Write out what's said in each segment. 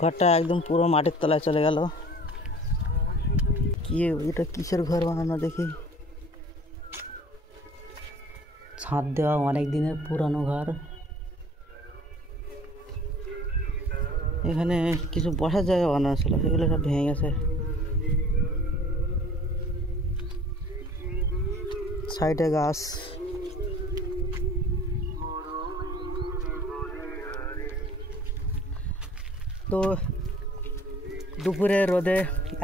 ঘরটা একদম পুরো মাটির তলায় চলে গেল। কি এটা কিসের ঘর বানানো দেখি, ছাদ দেওয়া, অনেক দিনের পুরানো ঘর। এখানে কিছু বসার জায়গা বানানো ছিল, সেগুলো সব ভেঙে গেছে। সাইডে গাছ। তো দুপুরে রোদে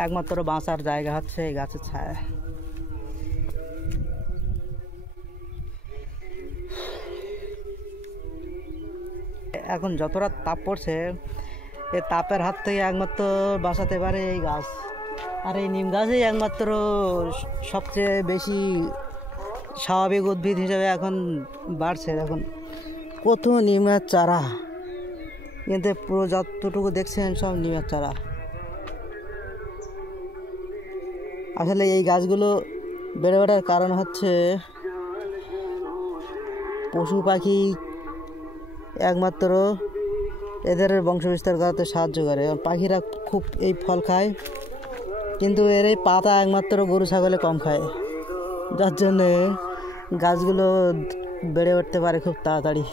একমাত্র বাঁচার জায়গা হচ্ছে এই গাছের ছায়া। এখন যতটা তাপ পড়ছে, এই তাপের হাত থেকে একমাত্র বাঁচাতে পারে এই গাছ। আর এই নিম গাছই একমাত্র সবচেয়ে বেশি স্বাভাবিক উদ্ভিদ হিসেবে এখন বাড়ছে। এখন কত নিমের চারা, কিন্তু পুরো যতটুকু দেখছেন সব নিমের চারা। আসলে এই গাছগুলো বেড়ে ওঠার কারণ হচ্ছে পশু পাখি একমাত্র এদের বংশবিস্তার করাতে সাহায্য করে। পাখিরা খুব এই ফল খায়, কিন্তু এর এই পাতা একমাত্র গরু ছাগলে কম খায়, যার জন্যে গাছগুলো বেড়ে উঠতে পারে খুব তাড়াতাড়ি,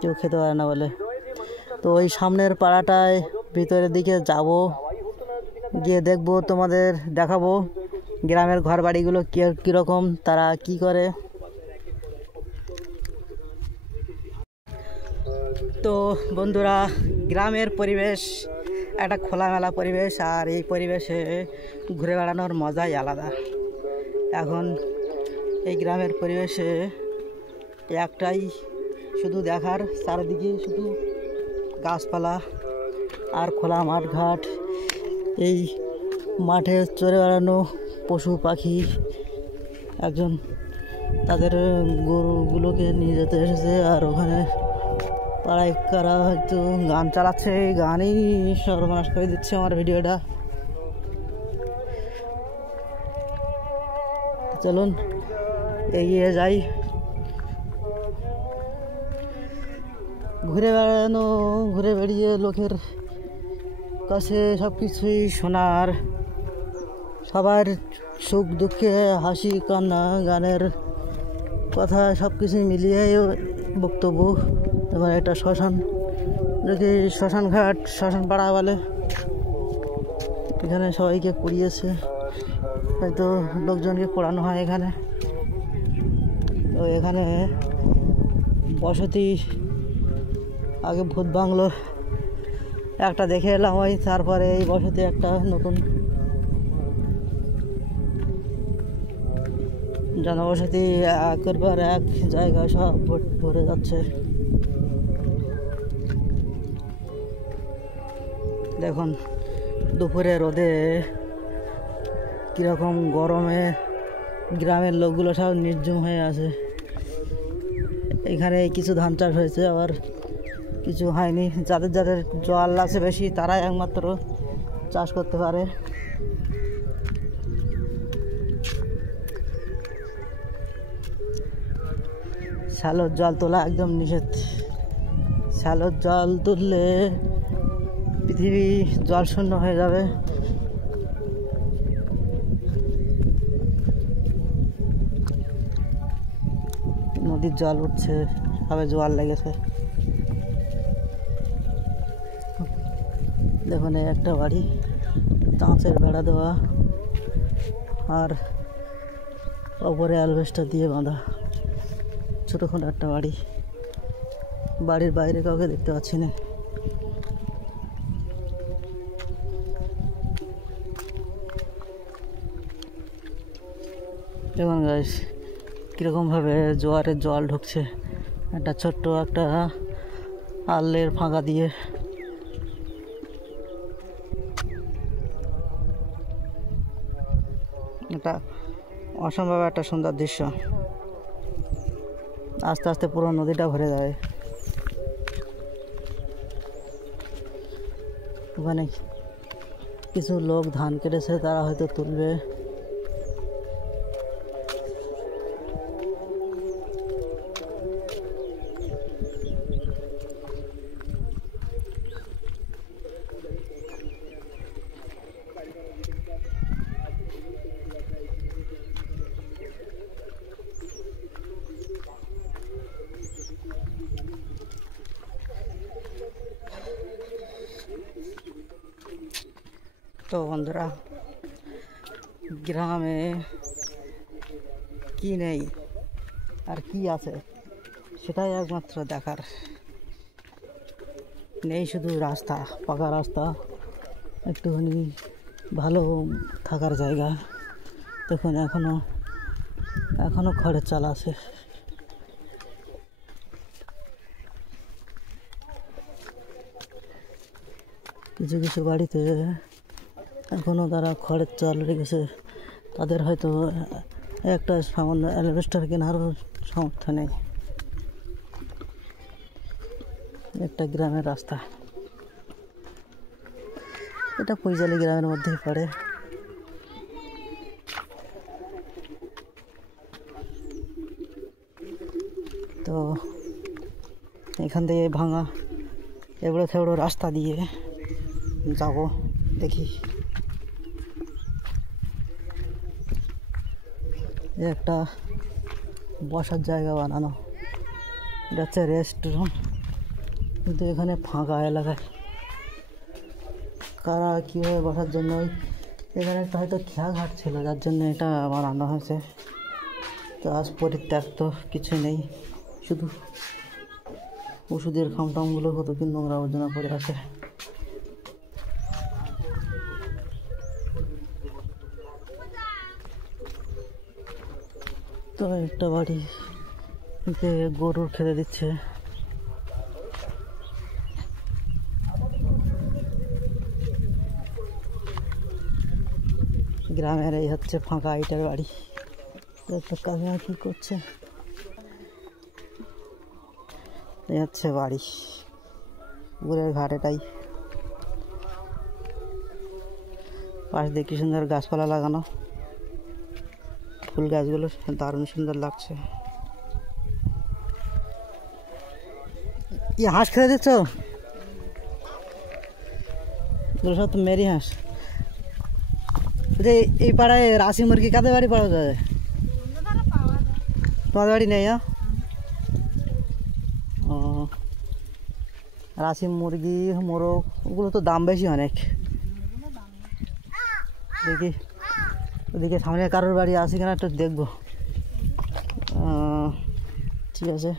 কেউ খেতে পারে না বলে। তো ওই সামনের পাড়াটায় ভিতরের দিকে যাব, গিয়ে দেখবো, তোমাদের দেখাবো গ্রামের ঘর বাড়িগুলো কীরকম, তারা কি করে। তো বন্ধুরা, গ্রামের পরিবেশ একটা খোলামেলা পরিবেশ, আর এই পরিবেশে ঘুরে বেড়ানোর মজাই আলাদা। এখন এই গ্রামের পরিবেশে একটাই শুধু দেখার, চারিদিকে শুধু গাছপালা আর খোলা মাঠ ঘাট। এই মাঠে চড়ে বেড়ানো পশু পাখি, একজন তাদের গরুগুলোকে নিয়ে যেতে এসেছে, আর ওখানে পাড়ায় কারা হয়তো গান চালাচ্ছে। এই গানই সর্বনাশ করে দিচ্ছে আমার ভিডিওটা। চলুন এগিয়ে যাই। ঘুরে বেড়িয়ে লোকের কাছে সব কিছুই শোনার, সবার সুখ দুঃখে, হাসি কান্না, গানের কথা সব কিছুই মিলিয়ে বক্তব্য। এবং একটা শ্মশান, যদি শ্মশান ঘাট, শ্মশান পাড়া বলে, এখানে সবাইকে পুড়িয়েছে, হয়তো লোকজনকে পোড়ানো হয় এখানে। তো এখানে বসতি, আগে ভূত বাংলো একটা দেখে এলাম, ওই তারপরে এই বসতি একটা নতুন জনবসতি একের পর এক জায়গায় সব ভরে যাচ্ছে। দেখুন দুপুরে রোদে কীরকম গরমে গ্রামের লোকগুলো সব নির্জুম হয়ে আছে। এখানে কিছু ধান চাষ হয়েছে, আবার কিছু হয়নি। যাদের যাদের জল আছে বেশি, তারাই একমাত্র চাষ করতে পারে। শ্যালোর জল তোলা একদম নিষেধ। শ্যালোর জল তুললে পৃথিবী জল শূন্য হয়ে যাবে। নদীর জল উঠছে, সবে জোয়ার লেগেছে। দেখুন এই একটা বাড়ি, কাঁচের বেড়া দেওয়া, আর ওপরে অ্যালবেস্টার দিয়ে বাঁধা, ছোটোখাটো একটা বাড়ি। বাড়ির বাইরে কাউকে দেখতে পাচ্ছি না। দেখুন গাইস কীরকমভাবে জোয়ারের জল ঢুকছে একটা ছোট্ট একটা আলের ফাঁকা দিয়ে। এটা অসম্ভব একটা সুন্দর দৃশ্য। আস্তে আস্তে পুরো নদীটা ভরে যাবে। ওখানে কিছু লোক ধান কেটেছে, তারা হয়তো তুলবে। তো বন্ধুরা, গ্রামে কি নেই আর কি আছে সেটাই একমাত্র দেখার। নেই শুধু রাস্তা, পাকা রাস্তা, একটুখানি ভালো থাকার জায়গা। দেখুন এখনো খড়ের চাল আছে। কিছু কিছু বাড়িতে এখনও তারা খড়ের চাল রেখেছে, তাদের হয়তো একটা সামান্য অ্যালবেস্টার কেনারও সামর্থ্য নেই। একটা গ্রামের রাস্তা, এটা পৈজালি গ্রামের মধ্যেই পড়ে। তো এখান থেকে ভাঙা এবড়ো থেবড়ো রাস্তা দিয়ে যাব, দেখি। একটা বসার জায়গা বানানো, এটা হচ্ছে রেস্টুরেন্ট, কিন্তু এখানে ফাঁকা এলাকায় কারা কীভাবে বসার জন্য, এখানে একটা হয়তো খেয়াঘাট ছিল যার জন্য এটা বানানো হয়েছে। তো আজ পরিত্যক্ত, কিছু নেই, শুধু ওষুধের খামটামগুলো কত কি নোংরা আবর্জনা পড়ে আছে। তো একটা বাড়িতে গরুর খেতে দিচ্ছে। গ্রামের এই হচ্ছে ফাঁকা ইটের বাড়ি। একটা কাকিমা কি করছে, এই হচ্ছে বাড়ি, পুকুরের ঘাট এটাই। পাশ দিয়ে কি সুন্দর গাছপালা লাগানো, ফুল গাছগুলো দারুণ সুন্দর লাগছে। কি হাঁস খেতে দিচ্ছ? সব তো মেরি হাঁস। যে এই পাড়ায় রাশি মুরগি কাদের বাড়ি পাওয়া যায়? তোমাদের বাড়ি নেই? ও, রাশি মুরগি, মোরগ, ওগুলো তো দাম বেশি অনেক। দেখি ওদিকে সামনে কারোর বাড়ি আছে কিনা একটু দেখবো। ঠিক আছে।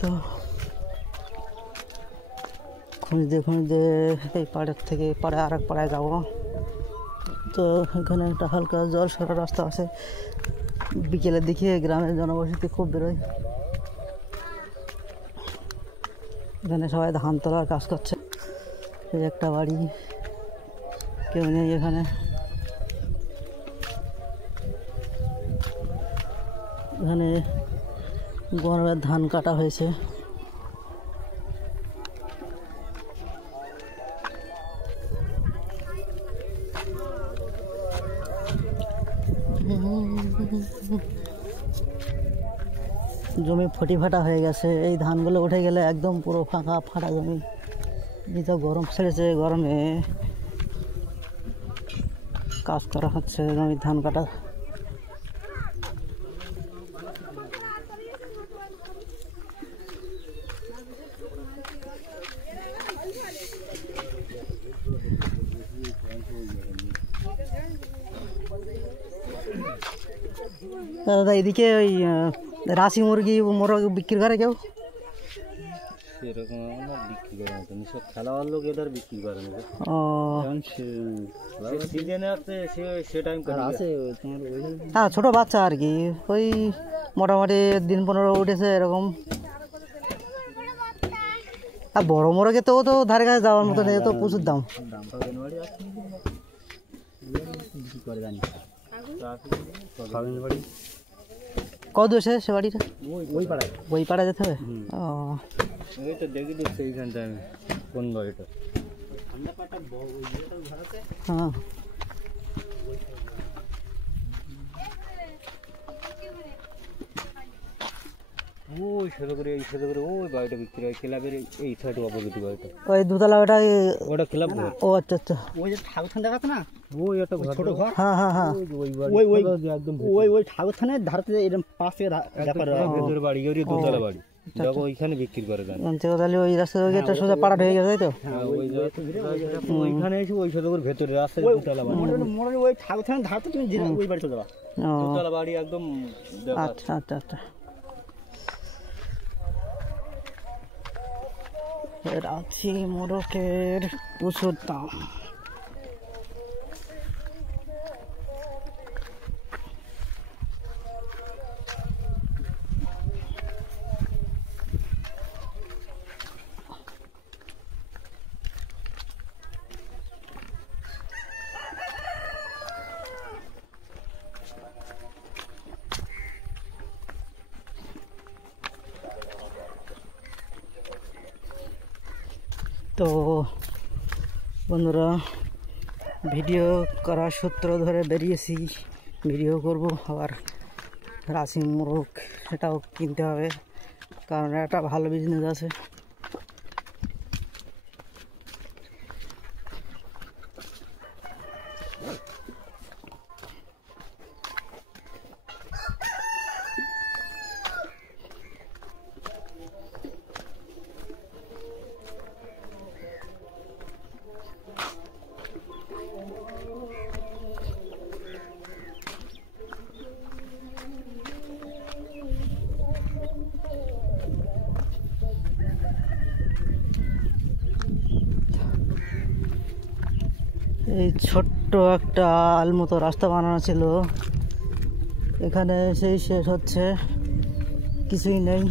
তো খুঁজতে এই পাড়ের থেকে পাড়ায় আর এক পাড়ায় যাবো। তো এখানে একটা হালকা জল সরা রাস্তা আছে। বিকেলের দিকে গ্রামের জনবসতি খুব বেরোয়। এখানে সবাই ধান তোলার কাজ করছে। এই একটা বাড়ি, কেউ নেই এখানে। এখানে গরমের ধান কাটা হয়েছে। জমি ফটি ফাটা হয়ে গেছে। এই ধানগুলো উঠে গেলে একদম পুরো ফাঁকা ফাটা জমি। এই তো গরম ছেড়েছে, গরমে কাজ করা হচ্ছে, জমির ধান কাটা। দাদা এদিকে ওই রাশি মুরগি মোরগ বিক্রি করে কেউ? সেরকম আমার বিক্রি করে না, সব খেলাওয়ার লোক এদের বিক্রি করে না। ও, সিজনে আছে সে টাইম আছে তোমার। হ্যাঁ, ছোটো বাচ্চা আর কি, ওই মোটামুটি দিন 15 উঠেছে এরকম। আর বড় মোরগে তো ধারে কাছে যাওয়ার মতো নেই, তো প্রচুর দাম। কত আছে সে বাড়িটা? ওই পাড়ায় যেতে হবে। ও, তো দেখি তো সেইখানটা আমি কোন বাড়িটা। হ্যাঁ, ওই সাথে করে ওই বাড়িটা বিক্রি হয়, ক্লাবের এই সাইডে অপোজিট বাড়িটা। ওই দুতলা, ওটা ওটা ক্লাব। ও আচ্ছা আচ্ছা। ওই যে ঠাকুর দেখাচ্ছে না, ওই একটা ছোট ঘর, হ্যাঁ হ্যাঁ হ্যাঁ একদম ওই ঠাকুর থানের ধারতে এরকম পাশ থেকে ভেতরে বাড়ি ওই দোতলা বাড়ি, দেখো ওইখানে বিক্রি করে দেন। তাহলে ওই রাস্তা গেটটা সোজা পাড়া হয়ে গেছে, তাই তো? ওইখানে এসে ওই সদগর ভেতরে রাস্তায় দোতলা বাড়ি, ওই ঠাকুর থানের ধারতে তুমি ওই বাড়ি চলে যাবা। দোতলা বাড়ি একদম। আচ্ছা আচ্ছা আচ্ছা। রাঁচি মোড়কের প্রচুর দাম। তো বন্ধুরা, ভিডিও করার সূত্র ধরে বেরিয়েছি, ভিডিও করব। আবার রাঁচি মোরগ সেটাও কিনতে হবে, কারণ একটা ভালো বিজনেস আছে। এই ছোট্ট একটা আল মতো রাস্তা বানানো ছিল, এখানে সেই শেষ হচ্ছে, কিছুই নেই।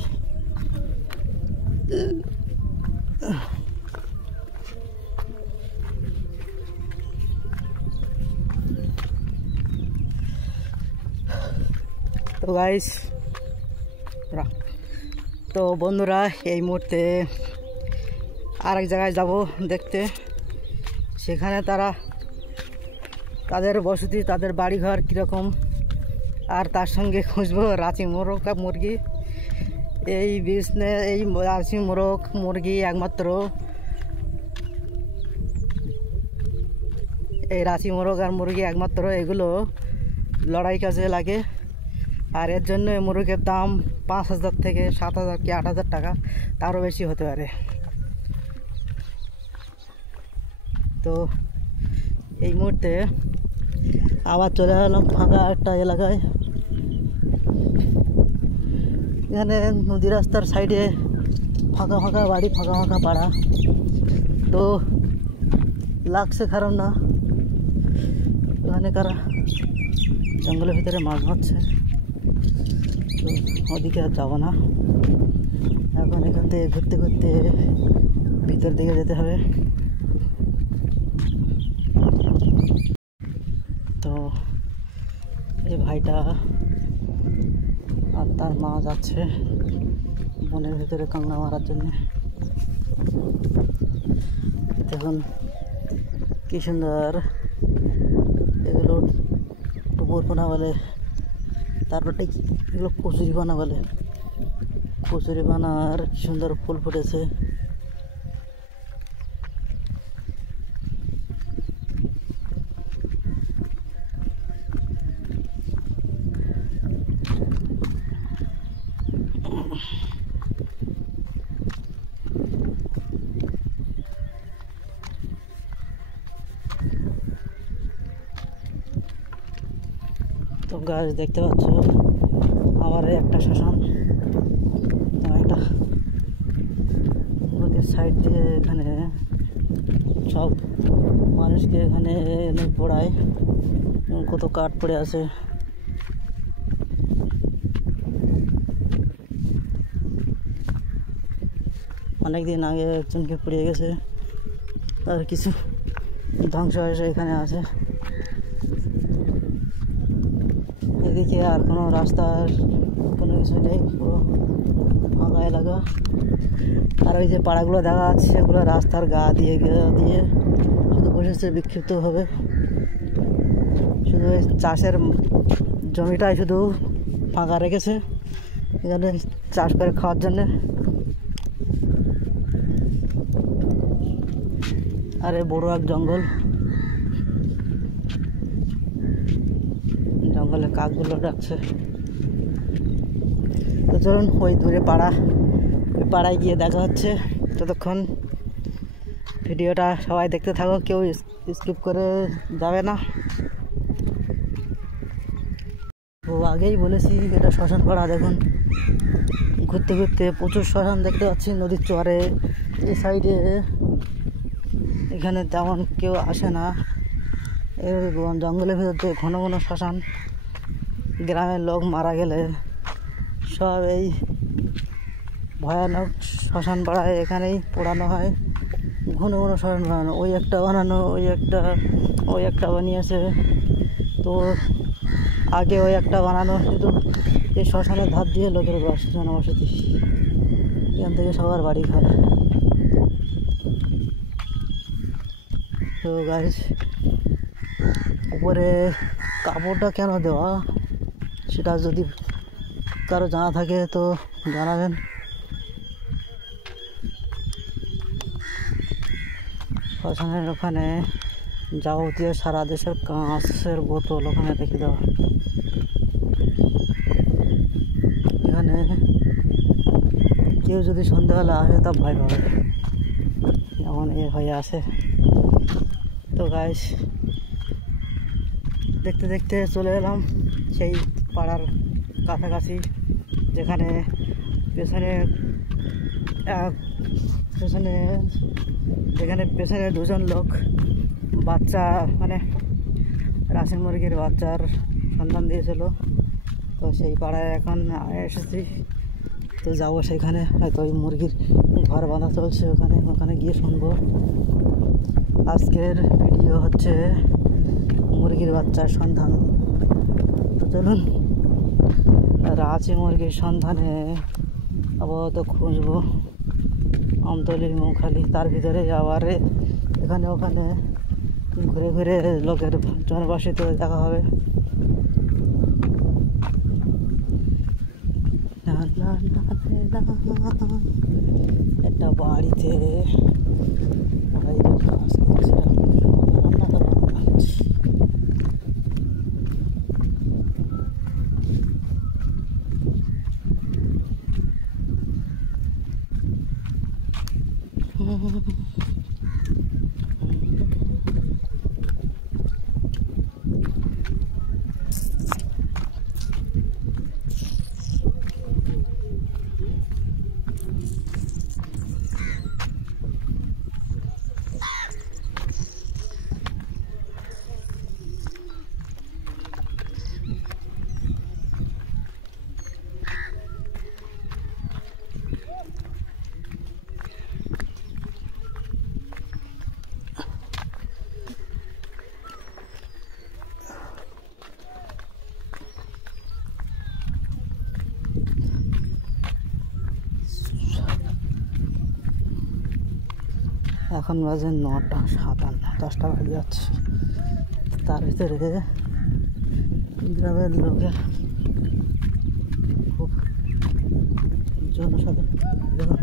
তো গাইস, তো বন্ধুরা, এই মুহূর্তে আরেক জায়গায় যাব দেখতে। সেখানে তাদের বসতি, তাদের বাড়িঘর কীরকম, আর তার সঙ্গে খুঁজবো রাঁচি মোরগ মুরগি। এই বিজনেস, এই রাঁচি মোরগ মুরগি একমাত্র, এই রাঁচি মোরগ আর মুরগি একমাত্র এগুলো লড়াই কাজে লাগে। আর এর জন্য এই মুরগের দাম 5,000 থেকে 7,000 কি 8,000 টাকা, তারও বেশি হতে পারে। তো এই মুহূর্তে আবার চলে গেলাম ফাঁকা একটা এলাকায়। এখানে নদী রাস্তার সাইডে ফাঁকা ফাঁকা বাড়ি, ফাঁকা ফাঁকা পাড়া। তো লাগছে খারাপ না, এখানে কারা জঙ্গলের ভিতরে মাছ মারছে। তো ওদিকে আর যাবো না, এখন এখান থেকে ঘুরতে ঘুরতে ভিতর দিকে যেতে হবে। তো এই ভাইটা আর তার মা যাচ্ছে বনের ভিতরে কাঁকড়া মারার জন্য। দেখুন কি সুন্দর, এগুলো টুপুর পোনা বলে, তারপরটা এগুলো কচুরি পানা বলে। কচুরি পানার কি সুন্দর ফুল ফুটেছে। তো গাছ দেখতে পাচ্ছ, আবার একটা শ্মশান, একটা নদীর সাইড দিয়ে এখানে সব মানুষকে এখানে এনে পড়ায়। কত কাঠ পড়ে আছে। অনেকদিন আগে একজনকে পুড়িয়ে গেছে, আর কিছু ধ্বংস হয়েছে এখানে আছে। এদিকে আর কোনো রাস্তার কোনো কিছু নেই, পুরো ফাঁকা এলাকা। আর ওই যে পাড়াগুলো দেখা যাচ্ছে, সেগুলো রাস্তার গা দিয়ে শুধু বসেছে বিক্ষিপ্তভাবে। শুধু ওই চাষের জমিটাই শুধু ফাঁকা রেখেছে, এখানে চাষ করে খাওয়ার জন্যে। আর এই বড় এক জঙ্গল। বলে কাকগুলো ডাকছে। তো চলুন ওই দূরে পাড়া, ওই পাড়ায় গিয়ে দেখা হচ্ছে। ততক্ষণ ভিডিওটা সবাই দেখতে থাকো, কেউ স্কিপ করে যাবে না। তো আগেই বলেছি এটা শ্মশান পাড়া। দেখুন ঘুরতে ঘুরতে প্রচুর শ্মশান দেখতে পাচ্ছি নদীর চরে। এই সাইডে এখানে তেমন কেউ আসে না, এর জঙ্গলের ভিতর দিয়ে ঘন ঘন শ্মশান। গ্রামের লোক মারা গেলে সব এই ভয়ানক শ্মশান পাড়ায় এখানেই পোড়ানো হয়। ঘন ঘন শ্মশান বানানো, ওই একটা বানানো, ওই একটা বানিয়েছে। তো আগে ওই একটা বানানো, কিন্তু এই শ্মশানের ধার দিয়ে লোকের জনবসতি, এখান থেকে সবার বাড়ি ঘর। তো গাইস উপরে কাপড়টা কেন দেওয়া সেটা যদি কারো জানা থাকে তো জানাবেন। শ্মশানের ওখানে যাবতীয় সারা দেশের কাঁচের বোতল ওখানে রেখে দেওয়া। এখানে কেউ যদি সন্ধ্যাবেলা আসে তা ভয় পাবে, এমন হয়ে আসে। তো গাইস দেখতে দেখতে চলে এলাম সেই পাড়ার কাছাকাছি, যেখানে পেছনে দুজন লোক বাচ্চা, মানে রাশি মুরগির বাচ্চার সন্ধান দিয়েছিল। তো সেই পাড়ায় এখন এসেছি, তো যাবো সেখানে। হয়তো ওই মুরগির ঘর বাঁধা চলছে, ওখানে গিয়ে শুনবো। আজকের ভিডিও হচ্ছে মুরগির বাচ্চার সন্ধান। তো চলুন রাঁচি মুরগির সন্ধানে আপাতত খুঁজবো আমতলি, মুখালি, তার ভিতরে আবার এখানে ওখানে ঘুরে ঘুরে লোকের জনবসতি দেখা হবে। একটা বাড়িতে এখন বাজে 9:57, 10টা বাজে যাচ্ছে। তার ভিতরে গ্রামের লোকের খুব জনসাধারণ। দেখুন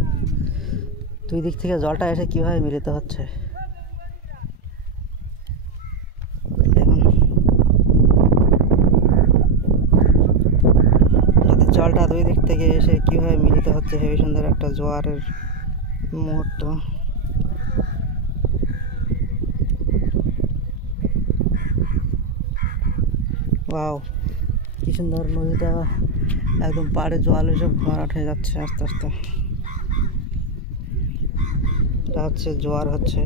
দুই দিক থেকে জলটা এসে কীভাবে মিলিত হচ্ছে। দেখুন নদীর জলটা দুই দিক থেকে এসে কীভাবে মিলিত হচ্ছে, হেবি সুন্দর একটা জোয়ারের মুহূর্ত। ওয়াও কি সুন্দর নদীটা, একদম পাড়ে জল এসে ভরাট হয়ে যাচ্ছে আস্তে আস্তে। এটা হচ্ছে জোয়ার হচ্ছে।